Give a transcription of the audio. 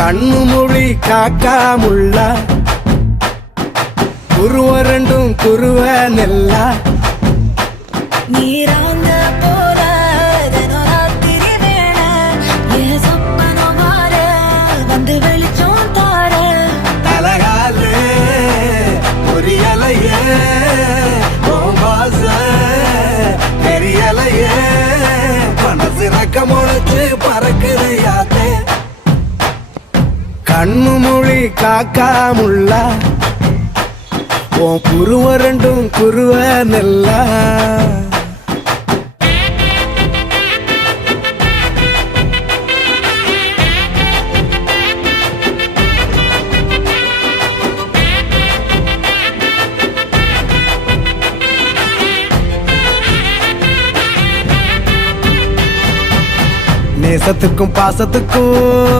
கண்ணு மொழி காக்காமுள்ள குருவ ரெண்டும் குருவ நெல்லா நீராங்க போல தினராத்திரி வேண என் சொப்பனம் மாற வந்து வெளிச்சம் தார தலகாலே பொரியலையே ஓம்பாச பெரியலையே மனசு ரக்க முளைச்சு பறக்குதையாத்தே கண்ணு மொழி காக்காமுள்ள உன் குருவ ரெண்டும் குருவ நெல்லா நேசத்துக்கும் பாசத்துக்கும்